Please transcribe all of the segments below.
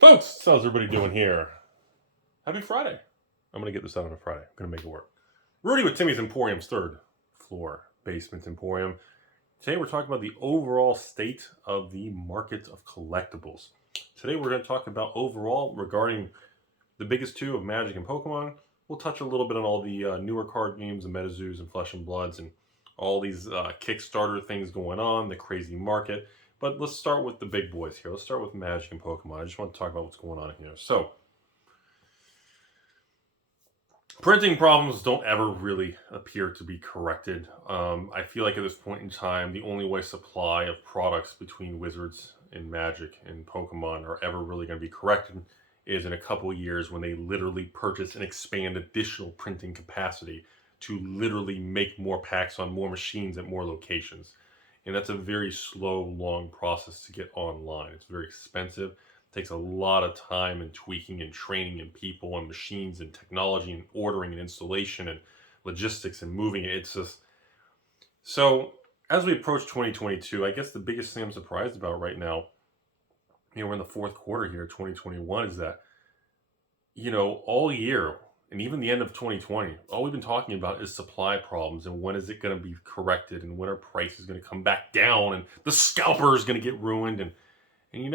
Folks, how's everybody doing here? Happy Friday. I'm going to get this out on a Friday. I'm going to make it work. Rudy with Timmy's Emporium's third floor basement emporium. Today we're talking about the overall state of the market of collectibles. Today we're going to talk about overall regarding the biggest two of Magic and Pokemon. We'll touch a little bit on all the newer card games and Metazoos and Flesh and Bloods and all these Kickstarter things going on, the crazy market. But let's start with the big boys here. Let's start with Magic and Pokemon. I just want to talk about what's going on here. So, printing problems don't ever really appear to be corrected. I feel like at this point in time, the only way supply of products between Wizards and Magic and Pokemon are ever really going to be corrected is in a couple of years when they literally purchase and expand additional printing capacity to literally make more packs on more machines at more locations. And that's a very slow, long process to get online. It's very expensive. It takes a lot of time and tweaking and training and people and machines and technology and ordering and installation and logistics and moving it. It's just... So, as we approach 2022, I guess the biggest thing I'm surprised about right now, we're in the fourth quarter here, 2021, is that, all year, and even the end of 2020, all we've been talking about is supply problems and when is it going to be corrected and when our price is going to come back down and the scalper is going to get ruined. And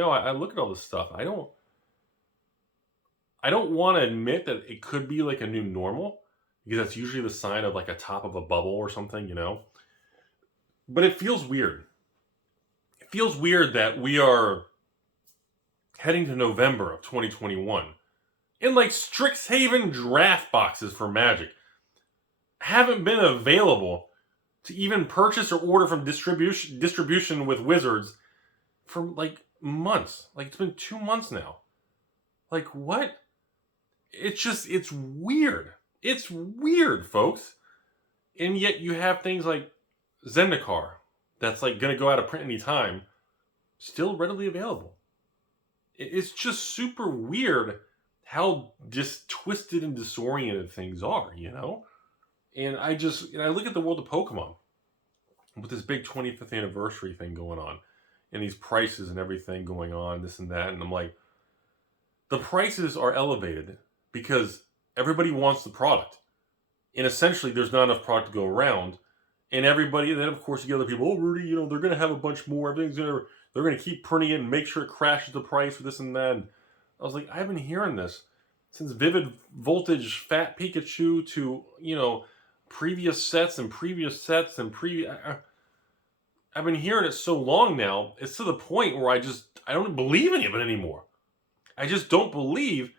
I look at all this stuff. I don't want to admit that it could be like a new normal because that's usually the sign of like a top of a bubble or something, But it feels weird. It feels weird that we are heading to November of 2021. And like StrixHaven draft boxes for Magic haven't been available to even purchase or order from distribution with Wizards for like months. Like it's been 2 months now. Like what? It's weird. It's weird, folks. And yet you have things like Zendikar that's like going to go out of print anytime, still readily available. It's just super weird how just twisted and disoriented things are, And I look at the world of Pokemon with this big 25th anniversary thing going on and these prices and everything going on, this and that. And I'm like, the prices are elevated because everybody wants the product. And essentially there's not enough product to go around. And everybody, and then of course you get other people, oh, Rudy, they're going to have a bunch more. They're going to keep printing it and make sure it crashes the price for this and that. And I was like, I've been hearing this since Vivid Voltage Fat Pikachu to, previous sets. I've been hearing it so long now, it's to the point where I don't believe any of it anymore. I just don't believe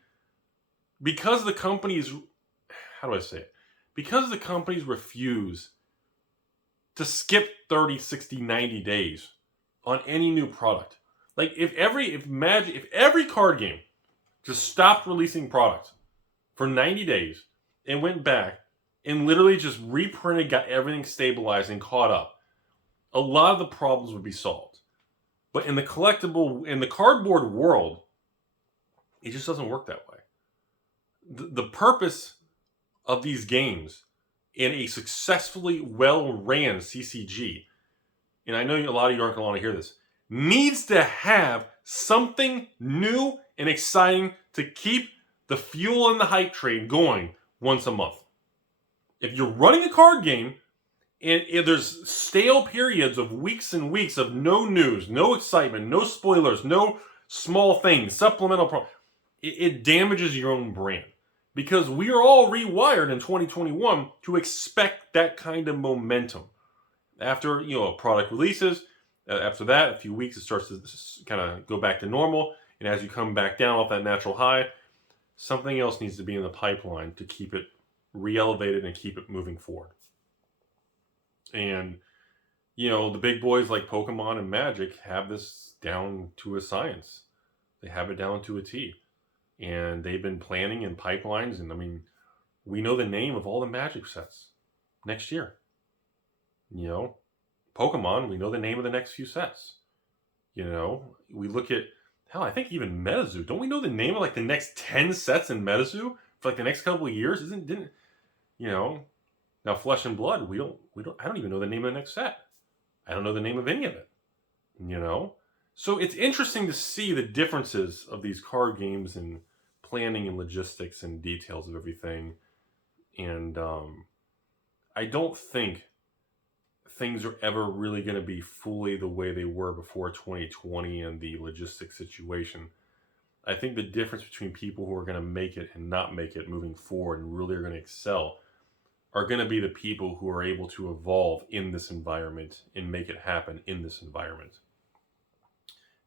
because the companies, how do I say it? Because the companies refuse to skip 30, 60, 90 days on any new product. Like if every card game just stopped releasing product for 90 days and went back and literally just reprinted, got everything stabilized and caught up, a lot of the problems would be solved. But in the cardboard world, it just doesn't work that way. The purpose of these games in a successfully well-ran CCG, and I know a lot of you aren't going to want to hear this, needs to have something new and exciting to keep the fuel and the hype train going once a month. If you're running a card game and there's stale periods of weeks and weeks of no news, no excitement, no spoilers, no small things, supplemental it damages your own brand. Because we are all rewired in 2021 to expect that kind of momentum. After, a product releases, after that, a few weeks, it starts to kind of go back to normal. And as you come back down off that natural high, something else needs to be in the pipeline to keep it re-elevated and keep it moving forward. And, the big boys like Pokemon and Magic have this down to a science. They have it down to a T. And they've been planning in pipelines. And, we know the name of all the Magic sets next year. Pokemon, we know the name of the next few sets. We look at, hell, I think even Metazoo. Don't we know the name of like the next 10 sets in Metazoo for like the next couple of years? Now Flesh and Blood, I don't even know the name of the next set. I don't know the name of any of it. So it's interesting to see the differences of these card games and planning and logistics and details of everything. And I don't think things are ever really going to be fully the way they were before 2020 and the logistics situation. I think the difference between people who are going to make it and not make it moving forward and really are going to excel are going to be the people who are able to evolve in this environment and make it happen in this environment.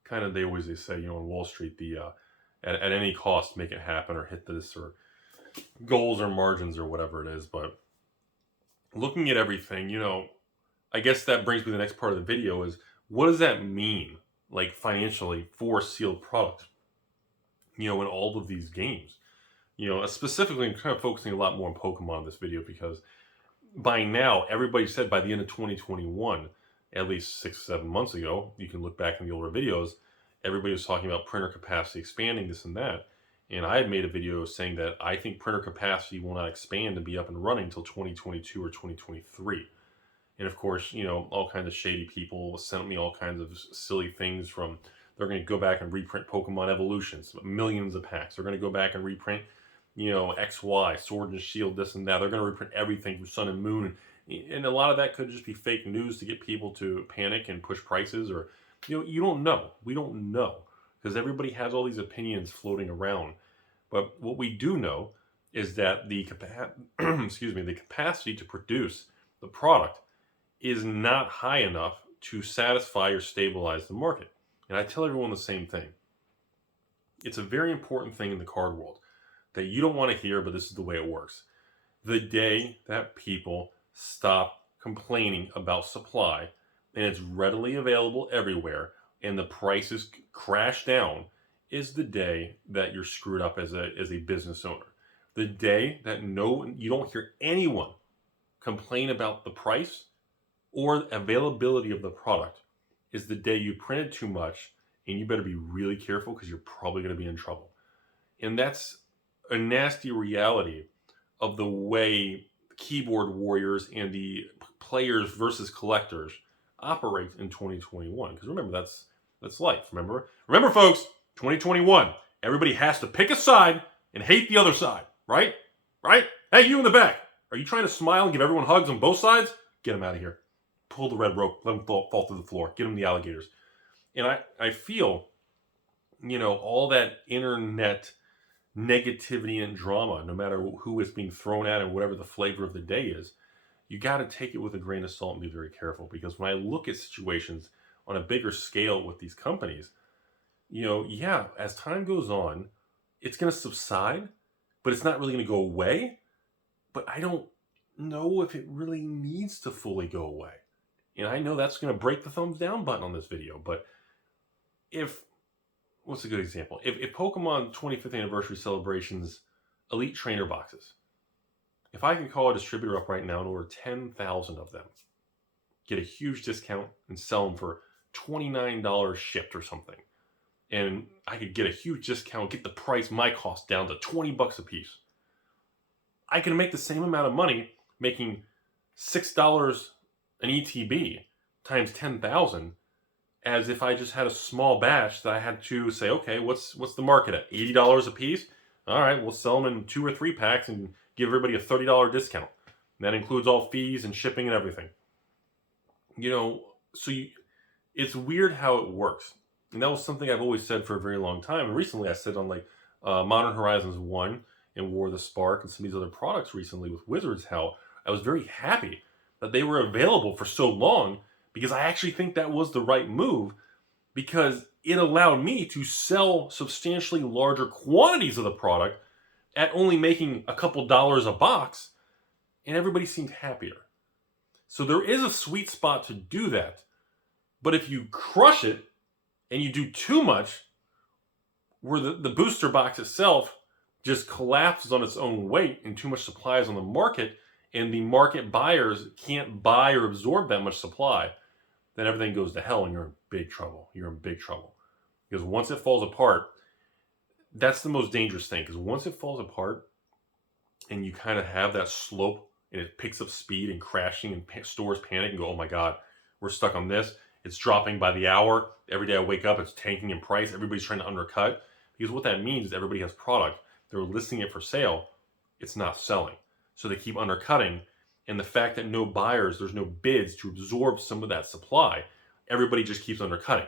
Kind of, they say, on Wall Street, at any cost, make it happen or hit this or goals or margins or whatever it is. But looking at everything, I guess that brings me to the next part of the video is, what does that mean, like financially, for sealed product? In all of these games. Specifically, I'm kind of focusing a lot more on Pokemon in this video because by now, everybody said by the end of 2021, at least 6-7 months ago, you can look back in the older videos, everybody was talking about printer capacity expanding, this and that. And I had made a video saying that I think printer capacity will not expand and be up and running until 2022 or 2023. And of course, all kinds of shady people sent me all kinds of silly things from, they're going to go back and reprint Pokemon Evolutions, millions of packs. They're going to go back and reprint, XY, Sword and Shield, this and that. They're going to reprint everything from Sun and Moon. And a lot of that could just be fake news to get people to panic and push prices, or, you don't know. We don't know because everybody has all these opinions floating around. But what we do know is that the capacity to produce the product is not high enough to satisfy or stabilize the market. And I tell everyone the same thing. It's a very important thing in the card world that you don't want to hear, but this is the way it works. The day that people stop complaining about supply and it's readily available everywhere and the prices crash down is the day that you're screwed up as a business owner. The day that you don't hear anyone complain about the price or availability of the product is the day you printed too much, and you better be really careful because you're probably going to be in trouble. And that's a nasty reality of the way keyboard warriors and the players versus collectors operate in 2021. Because remember, that's life. Remember, folks, 2021. Everybody has to pick a side and hate the other side, right? Right? Hey, you in the back. Are you trying to smile and give everyone hugs on both sides? Get them out of here. Pull the red rope, let them fall to the floor, get them the alligators. And I feel, all that internet negativity and drama, no matter who is being thrown at and whatever the flavor of the day is, you got to take it with a grain of salt and be very careful. Because when I look at situations on a bigger scale with these companies, as time goes on, it's going to subside, but it's not really going to go away. But I don't know if it really needs to fully go away. And I know that's going to break the thumbs down button on this video, but what's a good example? If Pokemon 25th Anniversary Celebrations Elite Trainer Boxes, if I can call a distributor up right now and order 10,000 of them, get a huge discount and sell them for $29 shipped or something, and I could get a huge discount, get the price, my cost down to $20 a piece, I can make the same amount of money making $6 an ETB times 10,000 as if I just had a small batch that I had to say, okay, what's the market at? $80 a piece? All right, we'll sell them in 2 or 3 packs and give everybody a $30 discount. And that includes all fees and shipping and everything. It's weird how it works. And that was something I've always said for a very long time. And recently I said on Modern Horizons 1 and War of the Spark and some of these other products recently with Wizards, how I was very happy that they were available for so long, because I actually think that was the right move, because it allowed me to sell substantially larger quantities of the product at only making a couple dollars a box, and everybody seemed happier. So there is a sweet spot to do that, but if you crush it and you do too much, where the booster box itself just collapses on its own weight and too much supply is on the market, and the market buyers can't buy or absorb that much supply, then everything goes to hell and you're in big trouble. You're in big trouble. Because once it falls apart, that's the most dangerous thing. Because once it falls apart and you kind of have that slope and it picks up speed and crashing and stores panic and go, oh my God, we're stuck on this. It's dropping by the hour. Every day I wake up, it's tanking in price. Everybody's trying to undercut. Because what that means is everybody has product. They're listing it for sale. It's not selling. So they keep undercutting. And the fact that no buyers, there's no bids to absorb some of that supply, everybody just keeps undercutting.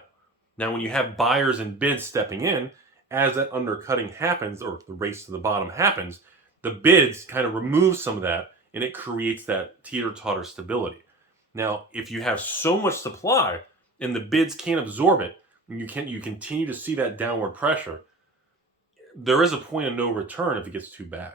Now, when you have buyers and bids stepping in, as that undercutting happens, or the race to the bottom happens, the bids kind of remove some of that, and it creates that teeter-totter stability. Now, if you have so much supply and the bids can't absorb it, and you continue to see that downward pressure, there is a point of no return if it gets too bad.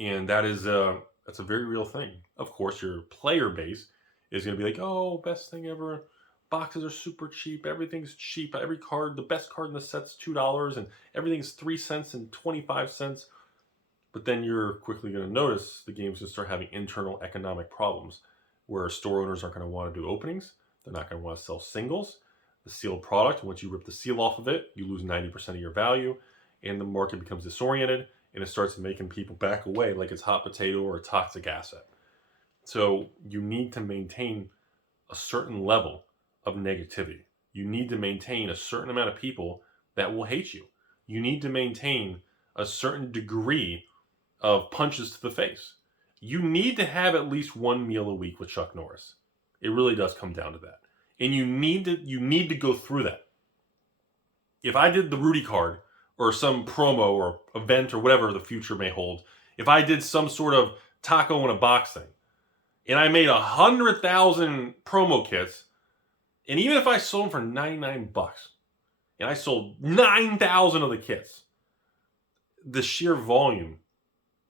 And that's a very real thing. Of course, your player base is going to be like, oh, best thing ever. Boxes are super cheap. Everything's cheap. Every card, the best card in the set's $2, and everything's 3 cents and 25 cents. But then you're quickly going to notice the game's going to start having internal economic problems where store owners aren't going to want to do openings. They're not going to want to sell singles. The sealed product, once you rip the seal off of it, you lose 90% of your value, and the market becomes disoriented, and it starts making people back away like it's hot potato or a toxic asset. So you need to maintain a certain level of negativity. You need to maintain a certain amount of people that will hate you. You need to maintain a certain degree of punches to the face. You need to have at least one meal a week with Chuck Norris. It really does come down to that. And you need to go through that. If I did the Rudy card or some promo or event or whatever the future may hold, if I did some sort of taco in a box thing, and I made 100,000 promo kits, and even if I sold them for 99 bucks, and I sold 9,000 of the kits, the sheer volume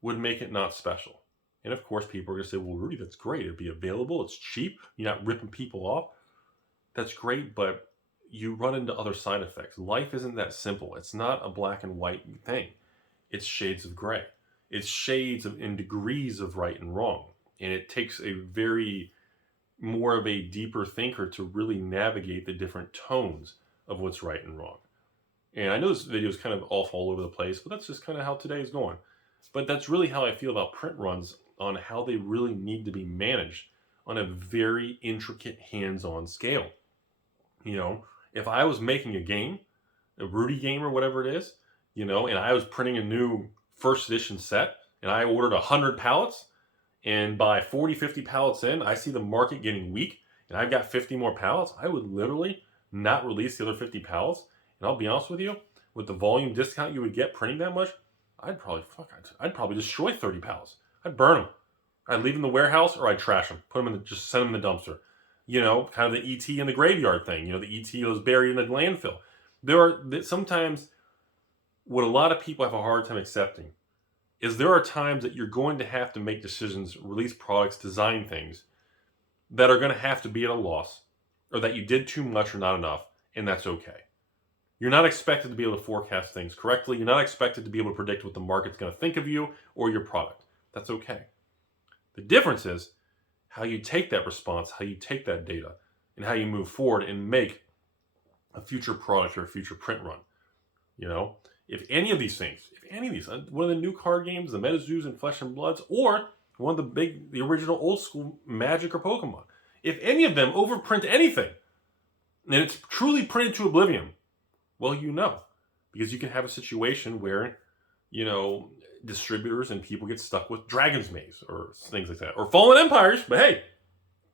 would make it not special. And of course, people are going to say, well, Rudy, that's great. It'd be available. It's cheap. You're not ripping people off. That's great, but you run into other side effects. Life isn't that simple. It's not a black and white thing. It's shades of gray. It's shades of and degrees of right and wrong. And it takes a very more of a deeper thinker to really navigate the different tones of what's right and wrong. And I know this video is kind of off all over the place, but that's just kind of how today is going. But that's really how I feel about print runs, on how they really need to be managed on a very intricate hands-on scale. You know, if I was making a game, a Rudy game or whatever it is, you know, and I was printing a new first edition set, and I ordered 100 pallets, and by 40, 50 pallets in, I see the market getting weak, and I've got 50 more pallets, I would literally not release the other 50 pallets. And I'll be honest with you, with the volume discount you would get printing that much, I'd probably destroy 30 pallets. I'd burn them. I'd leave them in the warehouse, or I'd trash them, put them just send them in the dumpster. You know, kind of the ET in the graveyard thing. You know, the ET was buried in the landfill. Sometimes what a lot of people have a hard time accepting is there are times that you're going to have to make decisions, release products, design things that are going to have to be at a loss, or that you did too much or not enough, and that's okay. You're not expected to be able to forecast things correctly. You're not expected to be able to predict what the market's going to think of you or your product. That's okay. The difference is how you take that response, how you take that data, and how you move forward and make a future product or a future print run. You know, if any of these, one of the new card games, the Metazoos and Flesh and Bloods, or one of the original old school Magic or Pokemon, if any of them overprint anything, and it's truly printed to oblivion, well, you know, because you can have a situation where, you know, distributors and people get stuck with Dragon's Maze or things like that, or Fallen Empires. But hey,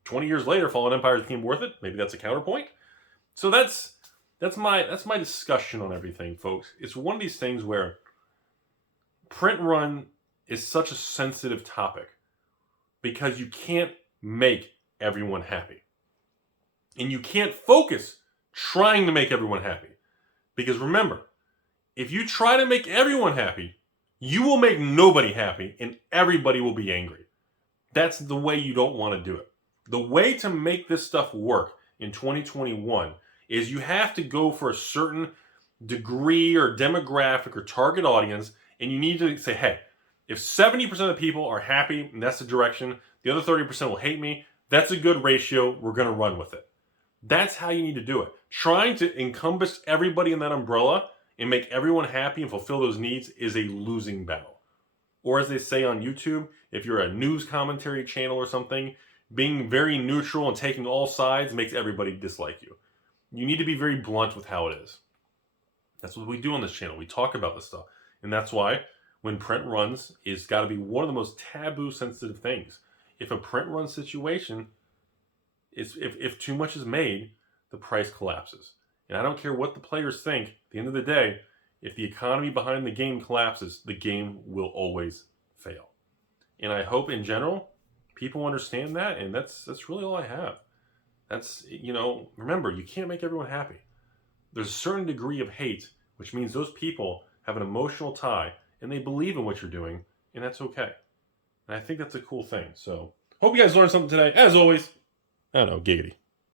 20 years later, Fallen Empires became worth it. Maybe that's a counterpoint. So that's my discussion on everything, folks. It's one of these things where print run is such a sensitive topic because you can't make everyone happy, and you can't focus trying to make everyone happy. Because remember, if you try to make everyone happy, you will make nobody happy, and everybody will be angry. That's the way you don't want to do it. The way to make this stuff work in 2021 is you have to go for a certain degree or demographic or target audience, and you need to say, hey, if 70% of the people are happy, and that's the direction, the other 30% will hate me, that's a good ratio, we're going to run with it. That's how you need to do it. Trying to encompass everybody in that umbrella and make everyone happy and fulfill those needs is a losing battle. Or as they say on YouTube, if you're a news commentary channel or something, being very neutral and taking all sides makes everybody dislike you. You need to be very blunt with how it is. That's what we do on this channel. We talk about this stuff. And that's why when print runs, it's got to be one of the most taboo sensitive things. If a print run situation, if too much is made, the price collapses. And I don't care what the players think, at the end of the day, if the economy behind the game collapses, the game will always fail. And I hope in general, people understand that, and that's really all I have. That's, remember, you can't make everyone happy. There's a certain degree of hate, which means those people have an emotional tie, and they believe in what you're doing, and that's okay. And I think that's a cool thing. So, hope you guys learned something today. As always, I don't know, giggity.